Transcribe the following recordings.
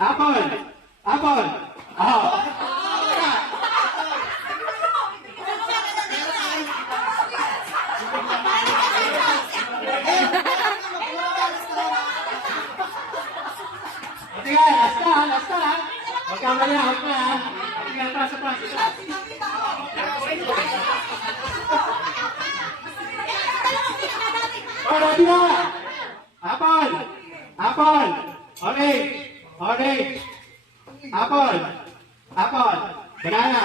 Apple. Apple. Oh. Sige, last na. Huwag kang mali, huwag na. Sige, atras. Oh, ready na. Apple. Orange. Apple. Banana.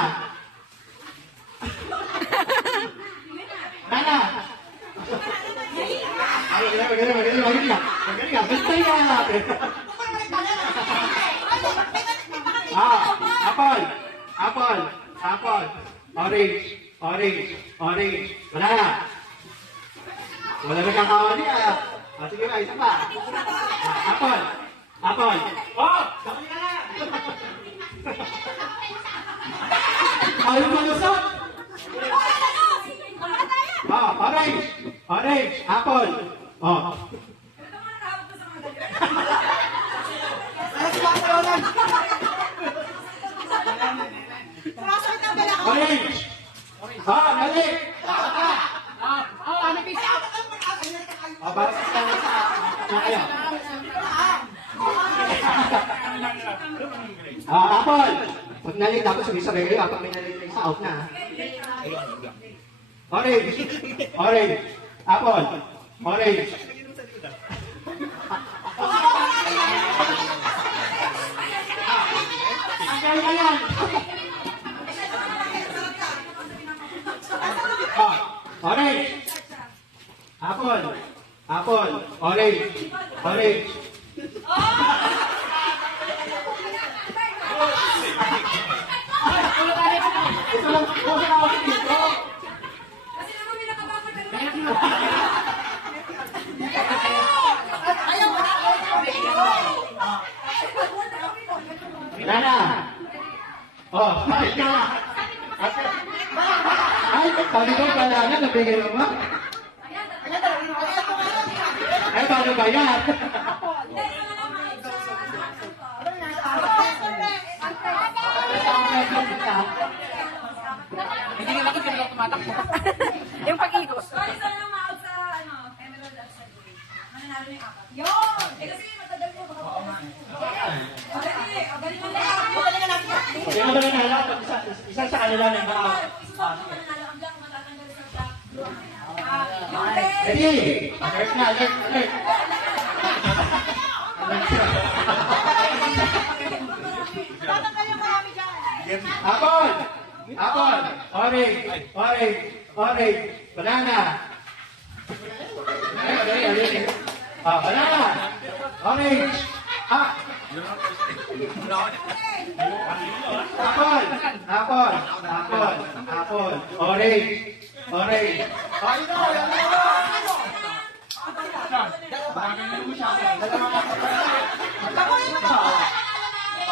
Magaling ka. Basta yan natin. Apple. Orange. Banana. Wala na kang kawali sige na, isa pa. Apple. Oh! Sakali ka na! Ayaw malusot! Orange. Apple. Oh. Orange. Mali. Bakit ka na kaya? Apple. Pag nalit tapos sabay-sabay kayo, kapag may nalit na isa, out na. Orange. Apple. Orange. Ayan. Orange. Apple. Orange. Ito lang po sa ako dito. Kasi naman may nakabakot na Nana. Oh, bakit ka? Ay, sabi ko pala na, nabigay mo ba? Ay, paano ba yan? Hindi nga bakit sila tumatakbo. Yung pag-ikot. Sorry, sana lang ma-out sa Emerald at sa Grey. Mananalo na yung apat. Yun! kasi matagal mo. Galing mo na. Sino ba nanalo? Isa sa kanila na mga... Isusunod mo mananalo ang black, matatanggal sa black. Ready? Alert na. Tatanggal yung marami dyan. Apple. Orange. Banana. Banana. Orange. Apple. Orange.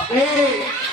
Okay.